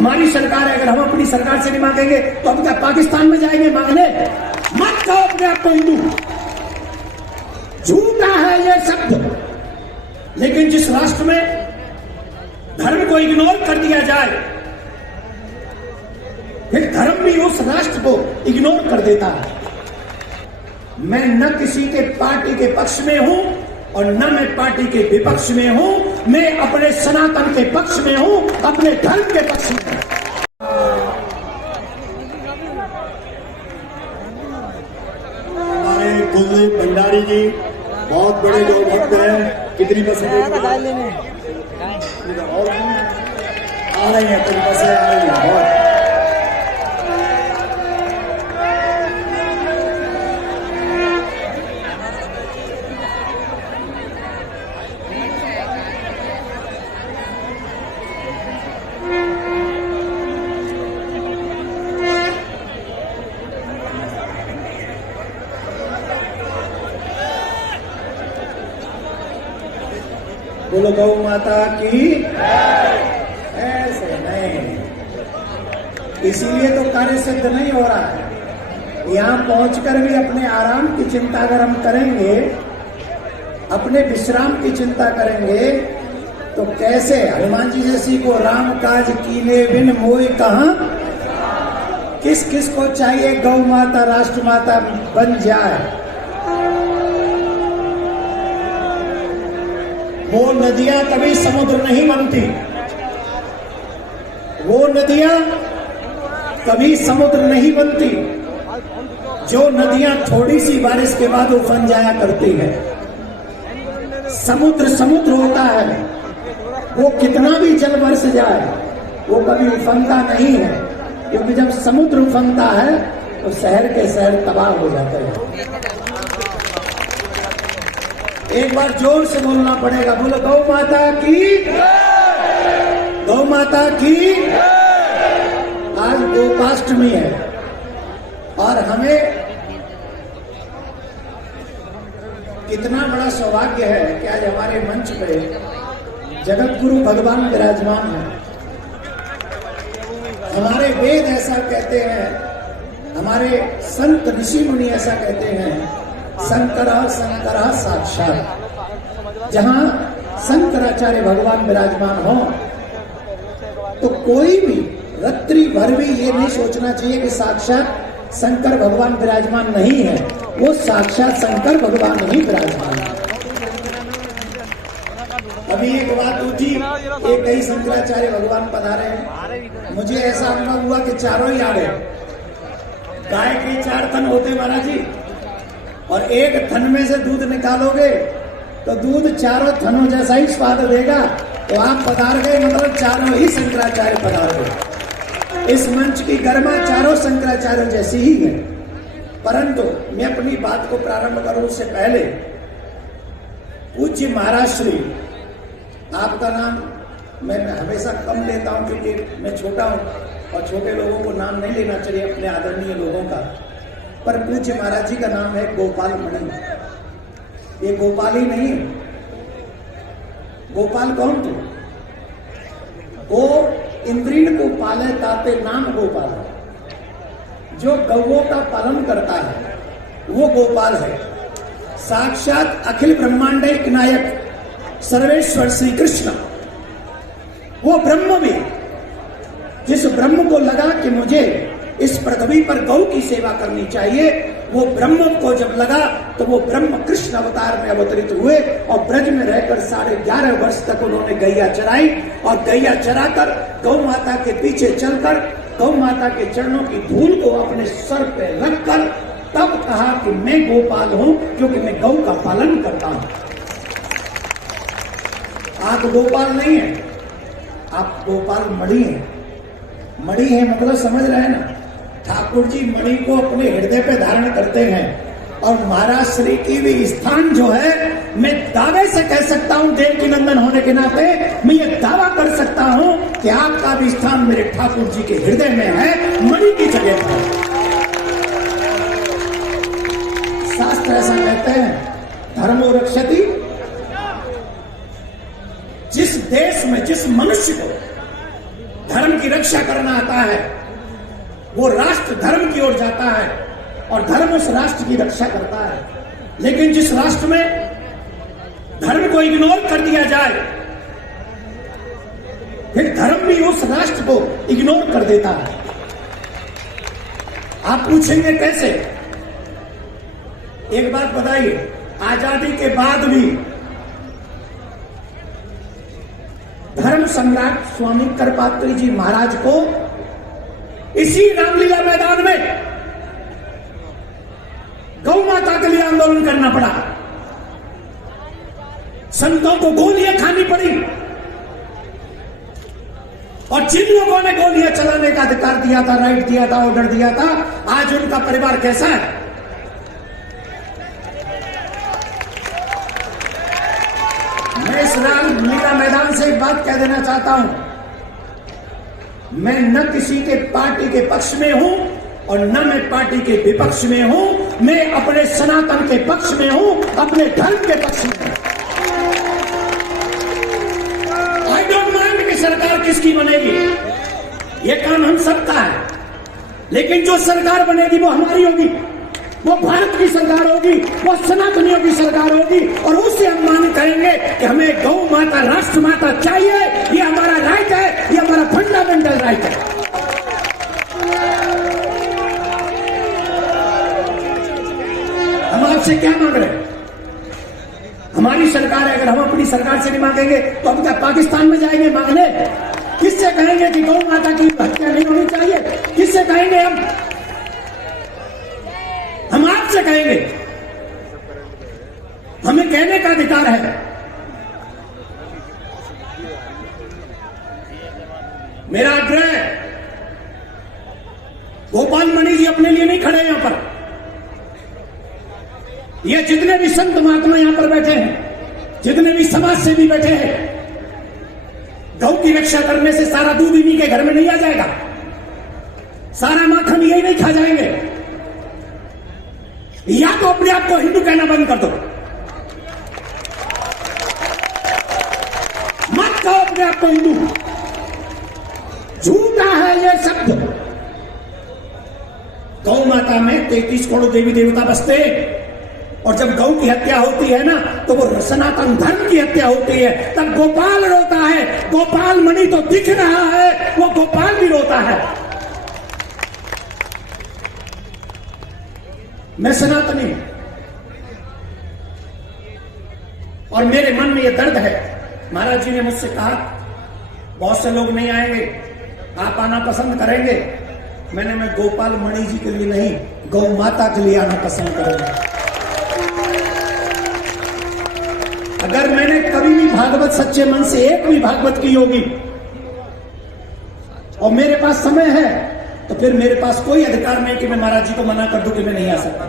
हमारी सरकार है, अगर हम अपनी सरकार से नहीं मांगेंगे तो हम क्या पाकिस्तान में जाएंगे मांगने? मत कहो अपने आप को हिंदू, झूठा है ये शब्द। लेकिन जिस राष्ट्र में धर्म को इग्नोर कर दिया जाए, फिर धर्म भी उस राष्ट्र को इग्नोर कर देता है। मैं न किसी के पार्टी के पक्ष में हूं और न मैं पार्टी के विपक्ष में हूं, मैं अपने सनातन के पक्ष में हूं, अपने धर्म के पक्ष में हूं। हमारे कुलदीप भंडारी जी बहुत बड़े लोग भक्त हैं। कितनी बसें आ रही हैं, कुछ बसें आ रही हैं बहुत। बोलो गौ माता की। ऐसे नहीं, इसीलिए तो कार्य सिद्ध नहीं हो रहा है। यहाँ पहुंचकर भी अपने आराम की चिंता अगर हम करेंगे, अपने विश्राम की चिंता करेंगे, तो कैसे? हनुमान जी जैसी को राम काज कीने बिन मोय कहां। किस किस को चाहिए गौ माता राष्ट्र माता बन जाए? वो नदियां कभी समुद्र नहीं बनती, वो नदियां कभी समुद्र नहीं बनती। जो नदियां थोड़ी सी बारिश के बाद उफन जाया करती है, समुद्र समुद्र होता है, वो कितना भी जल बरस जाए वो कभी उफनता नहीं है, क्योंकि जब समुद्र उफनता है तो शहर के शहर तबाह हो जाते हैं। एक बार जोर से बोलना पड़ेगा, बोलो गौ माता की, गौ माता की। आज गोपाष्टमी है और हमें कितना बड़ा सौभाग्य है कि आज हमारे मंच पे जगत गुरु भगवान विराजमान है। हमारे वेद ऐसा कहते हैं, हमारे संत ऋषि मुनि ऐसा कहते हैं, शंकर साक्षात। जहां शंकराचार्य भगवान विराजमान हो तो कोई भी रात्रि भर भी ये नहीं सोचना चाहिए कि साक्षात शंकर भगवान विराजमान नहीं है। वो साक्षात शंकर भगवान ही विराजमान है। अभी एक बात उठी, एक कई शंकराचार्य भगवान पधारे हैं, मुझे ऐसा अनुभव हुआ कि चारों ही आ गए। गाय के 4 थन होते महाराज जी, और एक थन में से दूध निकालोगे तो दूध चारों थनों जैसा ही स्वाद देगा। तो आप पधार गए, मतलब चारों ही शंकराचार्य पधार गए। इस मंच की गरिमा चारों शंकराचार्यों जैसी ही है। परंतु मैं अपनी बात को प्रारंभ करूं उससे पहले पूज्य महाराज श्री, आपका नाम मैं हमेशा कम लेता हूं क्योंकि मैं छोटा हूं और छोटे लोगों को नाम नहीं लेना चाहिए अपने आदरणीय लोगों का। पर पूज्य महाराज जी का नाम है गोपाल मणि। ये गोपाल ही नहीं, गोपाल कौन थे? गो इंद्रिण को पाले ताते नाम गोपाल है। जो गौओं का पालन करता है वो गोपाल है। साक्षात अखिल ब्रह्मांड नायक सर्वेश्वर श्री कृष्ण, वो ब्रह्म भी, जिस ब्रह्म को लगा कि मुझे इस पृथ्वी पर गौ की सेवा करनी चाहिए, वो ब्रह्म को जब लगा तो वो ब्रह्म कृष्ण अवतार में अवतरित हुए और ब्रज में रहकर 11.5 वर्ष तक उन्होंने गैया चराई और गैया चराकर गौ माता के पीछे चलकर गौ माता के चरणों की धूल को अपने सर पे रखकर तब कहा कि मैं गोपाल हूं क्योंकि मैं गौ का पालन करता हूं। आप गोपाल नहीं है, आप गोपाल मणि है। मणि है मतलब समझ रहे हैं ना, ठाकुर जी मणि को अपने हृदय पे धारण करते हैं। और महाराज श्री की भी स्थान जो है, मैं दावे से कह सकता हूं, देवकी नंदन होने के नाते मैं ये दावा कर सकता हूं कि आपका भी स्थान मेरे ठाकुर जी के हृदय में है, मणि की जगह पर। शास्त्र ऐसा कहते हैं, धर्मो रक्षति। जिस देश में जिस मनुष्य को धर्म की रक्षा करना आता है, वो राष्ट्र धर्म की ओर जाता है और धर्म उस राष्ट्र की रक्षा करता है। लेकिन जिस राष्ट्र में धर्म को इग्नोर कर दिया जाए, फिर धर्म भी उस राष्ट्र को इग्नोर कर देता है। आप पूछेंगे कैसे? एक बात बताइए, आजादी के बाद भी धर्म सम्राट स्वामी करपात्री जी महाराज को इसी रामलीला मैदान में गौ माता के लिए आंदोलन करना पड़ा, संतों को गोलियां खानी पड़ी, और जिन लोगों ने गोलियां चलाने का अधिकार दिया था, राइट दिया था, ऑर्डर दिया था, आज उनका परिवार कैसा है? मैं इस रामलीला मैदान से एक बात कह देना चाहता हूं, मैं न किसी के पार्टी के पक्ष में हूं और न मैं पार्टी के विपक्ष में हूं। मैं अपने सनातन के पक्ष में हूं, अपने धर्म के पक्ष में हूं। आई डोंट माइंड कि सरकार किसकी बनेगी, यह काम हम सबका है, लेकिन जो सरकार बनेगी वो हमारी होगी, वो भारत की सरकार होगी, वो सनातनियों की सरकार होगी, और उससे हम मांग करेंगे कि हमें गौ माता, राष्ट्र माता चाहिए। ये हमारा राइट है, ये हमारा फंडामेंटल राइट है। हम आपसे क्या मांग रहे हैं? हमारी सरकार है, अगर हम अपनी सरकार से नहीं मांगेंगे तो हम क्या पाकिस्तान में जाएंगे मांगने? किससे कहेंगे कि गौ माता की हत्या नहीं होनी चाहिए? किससे कहेंगे? हम आपसे कहेंगे। हमें कहने का अधिकार है। मेरा आग्रह है, गोपाल मणि जी अपने लिए नहीं खड़े यहां पर, ये जितने भी संत महात्मा यहां पर बैठे हैं, जितने भी समाज सेवी बैठे हैं, गौ की रक्षा करने से सारा दूध इन्हीं के घर में नहीं आ जाएगा, सारा माखन यही नहीं खा जाएंगे। या तो अपने आप को हिंदू कहना बंद कर दो, मत कहो अपने आप को हिंदू, झूठा है यह शब्द। गौ माता में 33 करोड़ देवी देवता बसते हैं, और जब गौ की हत्या होती है ना, तो वो सनातन धर्म की हत्या होती है, तब गोपाल रोता है। गोपाल मणि तो दिख रहा है, वो गोपाल भी रोता है। मैं सनातनी और मेरे मन में ये दर्द है। महाराज जी ने मुझसे कहा बहुत से लोग नहीं आएंगे, आप आना पसंद करेंगे। मैं गोपाल मणि जी के लिए नहीं, गौ माता के लिए आना पसंद करूंगा। अगर मैंने कभी भी भागवत सच्चे मन से एक भी भागवत की होगी और मेरे पास समय है, तो फिर मेरे पास कोई अधिकार नहीं कि मैं महाराज जी को मना कर दूं कि मैं नहीं आ सकता।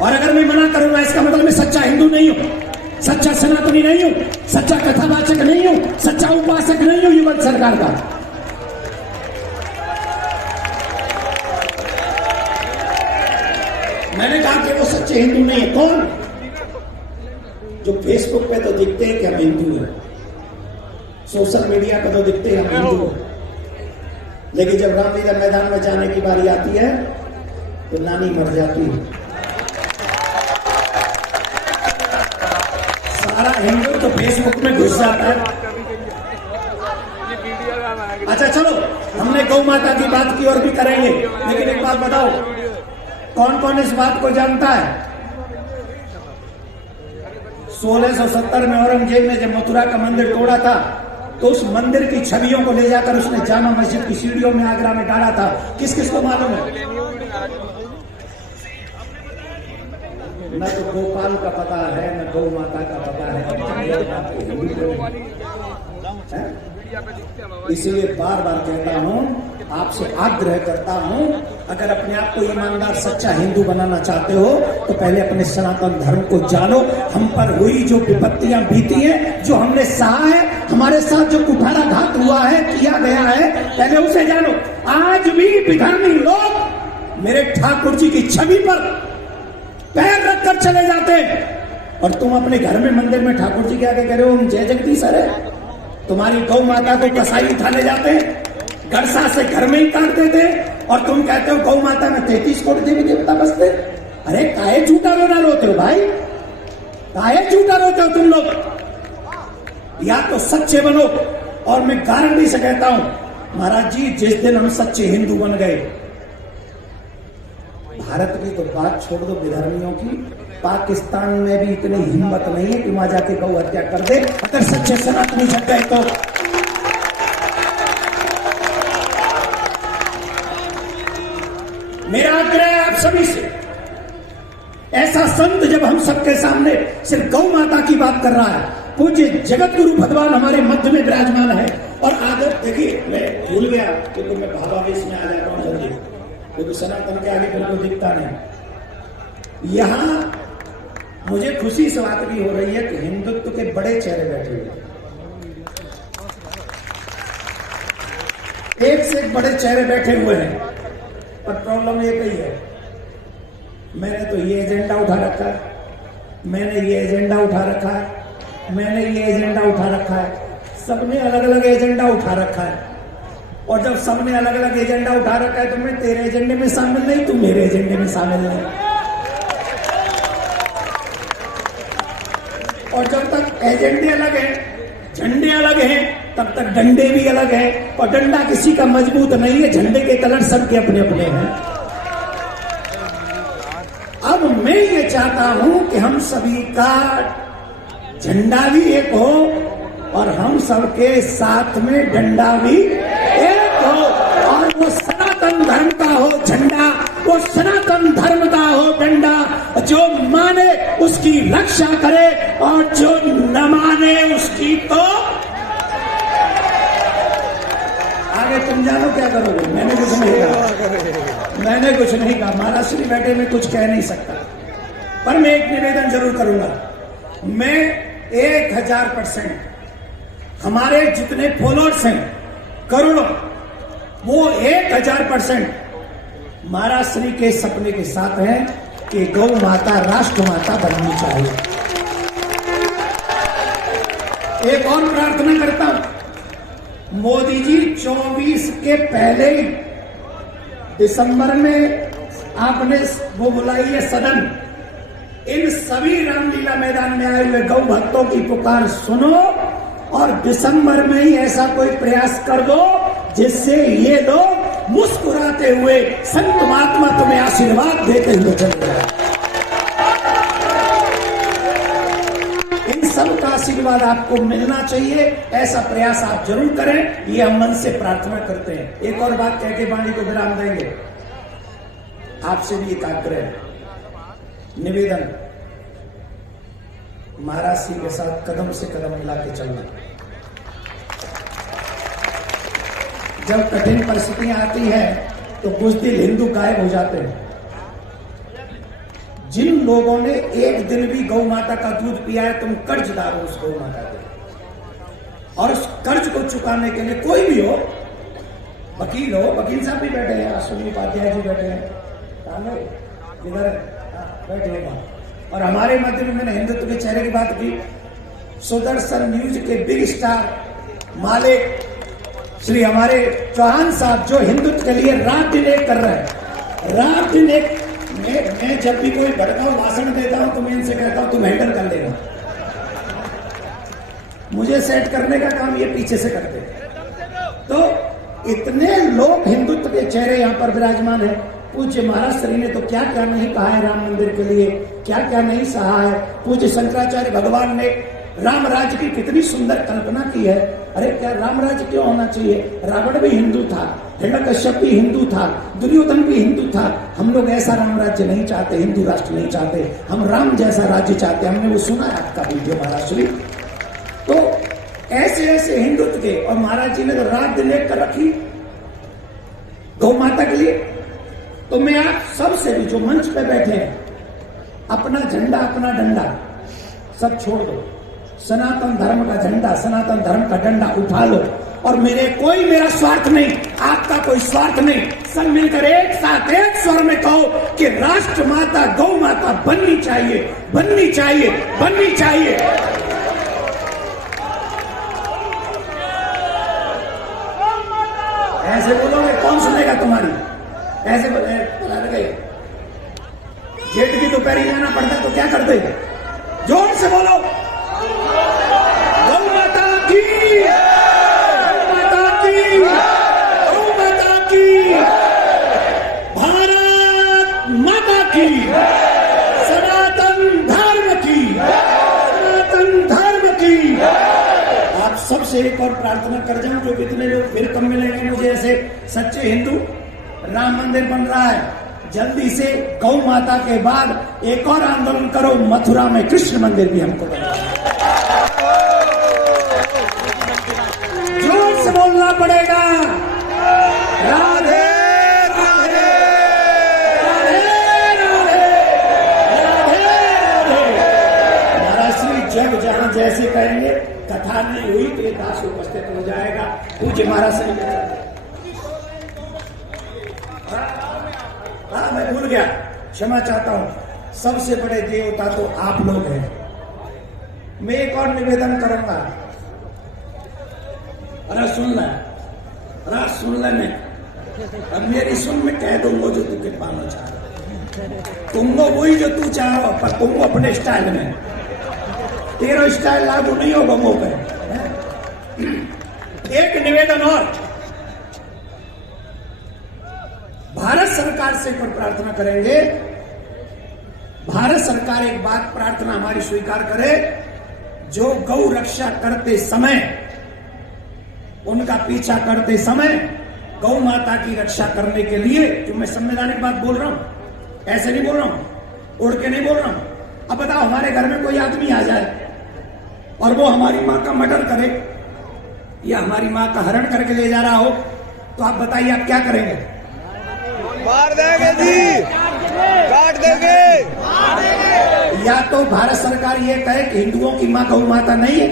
और अगर मैं मना करूंगा, इसका मतलब मैं सच्चा हिंदू नहीं हूं, सच्चा सनातनी नहीं हूं, सच्चा कथावाचक नहीं हूं, सच्चा उपासक नहीं हूं युगल सरकार का। मैंने कहा कि वो सच्चे हिंदू नहीं है। कौन? जो फेसबुक पे तो दिखते हैं कि हम हिंदू हैं, सोशल मीडिया पे तो दिखते हैं हम हिंदू हैं, लेकिन जब रामलीला मैदान में जाने की बारी आती है तो नानी मर जाती है। सारा हिंदू तो फेसबुक में घुस जाता है। अच्छा चलो, हमने गौ माता की बात की और भी करेंगे, लेकिन एक बात बताओ, कौन कौन इस बात को जानता है? 1670 में औरंगजेब ने जब मथुरा का मंदिर तोड़ा था, तो उस मंदिर की छवियों को ले जाकर उसने जामा मस्जिद की सीढ़ियों में आगरा में डाला था। किस किस को मालूम है? न तो गोपाल का पता है, न गौ माता का पता है। इसीलिए बार बार कहता हूं, आपसे आग्रह करता हूं, अगर अपने आप को ईमानदार सच्चा हिंदू बनाना चाहते हो तो पहले अपने सनातन धर्म को जानो। हम पर हुई जो विपत्तियां बीती हैं, जो हमने सहा है, हमारे साथ जो कुठाराघात हुआ है, किया गया है, पहले उसे जानो। आज भी विधर्मी लोग मेरे ठाकुर जी की छवि पर पैर रखकर चले जाते हैं, और तुम अपने घर में मंदिर में ठाकुर जी के आगे कह रहे हो हम जय जगदीश। अरे तुम्हारी गौ माता को कसाई उठाने जाते हैं, गड़सा से घर में ही काट देते हैं, और तुम कहते हो गौ माता में 33 कोटि देवी देवता बसते। अरे काहे झूठा रोना रोते हो भाई, काहे झूठा रोते हो तुम लोग? या तो सच्चे बनो, और मैं गारंटी से कहता हूं महाराज जी, जिस दिन हम सच्चे हिंदू बन गए, भारत की तो बात छोड़ दो, विधर्मियों की, पाकिस्तान में भी इतनी हिम्मत नहीं है कि वहां जाके गौ हत्या कर दे, अगर सच्चे सनातनी जग गए तो। मेरा आग्रह है आप सभी से, ऐसा संत जब हम सबके सामने सिर्फ गौ माता की बात कर रहा है, पूज्य जगत गुरु भगवान हमारे मध्य में विराजमान है, और आगे देखिए, मैं भूल गया क्योंकि मैं भावावेश में आ जाता हूं जल्दी, क्योंकि सनातन के आगे बिल्कुल दिखता नहीं। यहां मुझे खुशी इस बात की हो रही है कि हिंदुत्व के बड़े चेहरे बैठे हुए, एक से एक बड़े चेहरे बैठे हुए हैं, पर प्रॉब्लम एक ही है, मैंने तो ये एजेंडा उठा रखा है, मैंने ये एजेंडा उठा रखा है, मैंने ये एजेंडा उठा रखा है, सबने अलग अलग एजेंडा उठा रखा है। और जब सबने अलग अलग एजेंडा उठा रखा है तो मैं तेरे एजेंडे में शामिल नहीं, तू मेरे एजेंडे में शामिल नहीं। और जब तक एजेंडे अलग हैं, झंडे अलग हैं, तब तक डंडे भी अलग हैं, और डंडा किसी का मजबूत नहीं है, झंडे के कलर सबके अपने अपने हैं। अब मैं ये चाहता हूं कि हम सभी का झंडा भी एक हो, और हम सबके साथ में डंडा भी एक हो, और वो सनातन धर्म का हो झंडा, वो सनातन धर्म का हो डंडा, जो माने उसकी रक्षा करे, और जो न माने उसकी तो आगे तुम जानो क्या करोगे। मैंने कुछ नहीं कहा, मैंने कुछ नहीं कहा, महाराज श्री बैठे में कुछ कह नहीं सकता, पर मैं एक निवेदन जरूर करूंगा। मैं 1000% हमारे जितने फॉलोअर्स हैं करोड़ों, वो 1000% महाराज श्री के सपने के साथ हैं कि गौ माता राष्ट्र माता बननी चाहिए। एक और प्रार्थना करता हूं, मोदी जी 24 के पहले ही दिसंबर में आपने वो बुलाई है सदन, इन सभी रामलीला मैदान में आए हुए गौ भक्तों की पुकार सुनो, और दिसंबर में ही ऐसा कोई प्रयास कर दो जिससे ये लोग मुस्कुराते हुए संत महात्मा तुम्हें आशीर्वाद देते हुए चले जाए। इन सब का आशीर्वाद आपको मिलना चाहिए, ऐसा प्रयास आप जरूर करें, ये हम मन से प्रार्थना करते हैं। एक और बात कह के वाणी को विराम देंगे, आपसे भी एक आग्रह, निवेदन, महाराज सिंह के साथ कदम से कदम मिला के चलना। जब कठिन परिस्थितियां आती हैं तो कुछ दिन हिंदू गायब हो जाते हैं। जिन लोगों ने एक दिन भी गौ माता का दूध पिया है, तुम कर्जदार हो उस गौ माता के, और उस कर्ज को चुकाने के लिए कोई भी हो, वकील हो, वकील साहब भी बैठे हैं, अश्विनी उपाध्याय जी बैठे हैं, इधर बैठे हैं, और हमारे मध्य में मैंने हिंदुत्व के चेहरे की बात की, सुदर्शन न्यूज के बिग स्टार मालिक श्री हमारे चौहान साहब, जो हिंदुत्व के लिए रात दिन एक कर रहे हैं, रात दिन एक। मैं जब भी कोई भड़काऊ भाषण देता हूं तो मैं इनसे कहता हूं तुम हैंडल कर लेना, मुझे सेट करने का काम ये पीछे से करते हैं। तो इतने लोग हिंदुत्व के चेहरे यहां पर विराजमान है। पूज्य महाराज श्री ने तो क्या क्या नहीं कहा है राम मंदिर के लिए, क्या क्या नहीं सहा है। पूज्य शंकराचार्य भगवान ने राम राज्य की कितनी सुंदर कल्पना की है। अरे क्या राम राज्य क्यों होना चाहिए? रावण भी हिंदू था, हिरण्यकश्यप भी हिंदू था, दुर्योधन भी हिंदू था। हम लोग ऐसा राम राज्य नहीं चाहते, हिंदू राष्ट्र नहीं चाहते, हम राम जैसा राज्य चाहते हैं। हमने वो सुना है आपका वीडियो महाराज श्री। तो ऐसे ऐसे हिंदुत्व के, और महाराज जी ने तो रात दिन एक कर रखी गौ माता के लिए। तो मैं आप सबसे भी जो मंच पे बैठे हैं, अपना झंडा अपना डंडा सब छोड़ दो, सनातन धर्म का झंडा सनातन धर्म का डंडा उठा लो। और मेरा स्वार्थ नहीं, आपका कोई स्वार्थ नहीं, सब मिलकर एक साथ एक स्वर में कहो कि राष्ट्र माता गौ माता बननी चाहिए, बननी चाहिए, बननी चाहिए। ऐसे बोलोगे कौन सुनेगा तुम्हारी? ऐसे गए जेठ की दोपहरी जाना पड़ता तो क्या करते? जोर से बोलो, गौ माता की, गौ माता की, गौ माता की, भारत माता की, सनातन धर्म की, सनातन धर्म की। आप सबसे एक और प्रार्थना कर जाऊं, जो कितने लोग फिर कम मिलेंगे मुझे ऐसे सच्चे हिंदू। राम मंदिर बन रहा है, जल्दी से गौ माता के बाद एक और आंदोलन करो, मथुरा में कृष्ण मंदिर भी हमको बनना है। जोर से बोलना पड़ेगा, राधे राधे राधे राधे राधे राधे। महाराज श्री जब जहां जैसे कहेंगे, कथा नहीं हुई तो ये दास उपस्थित हो जाएगा। पूज्य महाराज श्री, हाँ मैं भूल गया, क्षमा चाहता हूं। सबसे बड़े देवता तो आप लोग हैं। मैं एक और निवेदन करूंगा, अरे सुन ले, अरे सुन ले। मैं अब मेरी सुन में कह दूंगा जो तू के पाना चाह, तुमको वही जो तू चाहो, पर तुमको अपने स्टाइल में। तेरा स्टाइल लागू नहीं होगा मुंह पे। एक निवेदन और, भारत सरकार से पर प्रार्थना करेंगे, भारत सरकार एक बात प्रार्थना हमारी स्वीकार करे, जो गौ रक्षा करते समय, उनका पीछा करते समय गौ माता की रक्षा करने के लिए, जो मैं संवैधानिक बात बोल रहा हूं, ऐसे नहीं बोल रहा हूं, उड़ के नहीं बोल रहा हूं। अब बताओ, हमारे घर में कोई आदमी आ जाए और वो हमारी मां का मर्डर करे या हमारी मां का हरण करके ले जा रहा हो, तो आप बताइए आप क्या करेंगे? मार देंगे जी, काट देंगे। या तो भारत सरकार ये कहे कि हिंदुओं की मां गौ माता नहीं है,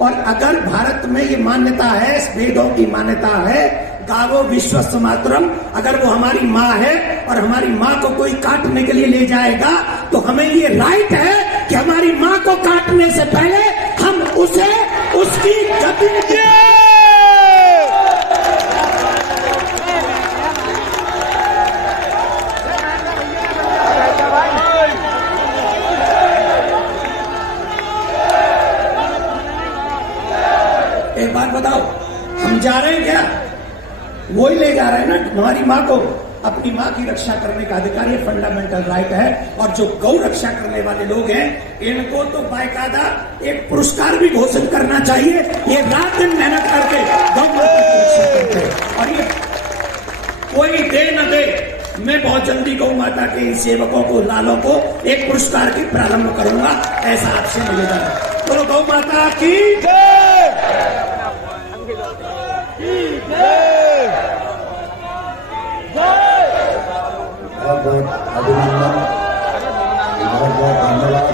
और अगर भारत में ये मान्यता है, वेदों की मान्यता है, गावो विश्वस्य मातरम, अगर वो हमारी माँ है और हमारी माँ को कोई काटने के लिए ले जाएगा, तो हमें ये राइट है कि हमारी माँ को काटने से पहले हम उसे उसकी गति। एक बात बताओ, हम जा रहे हैं क्या? वही ले जा रहे हैं ना हमारी माँ को। अपनी माँ की रक्षा करने का अधिकार, ये फंडामेंटल राइट है। और जो गौ रक्षा करने वाले लोग हैं, इनको तो बाकायदा एक पुरस्कार भी घोषित करना चाहिए। ये रात दिन मेहनत करके गौ माता की रक्षा करते हैं, और ये कोई दे न दे, मैं बहुत जल्दी गौ माता के इन सेवकों को, लालों को एक पुरस्कार की प्रारंभ करूंगा, ऐसा आपसे निवेदन है। बोलो गौ माता की बहुत बहुत अभिनंदन, बहुत बहुत धन्यवाद।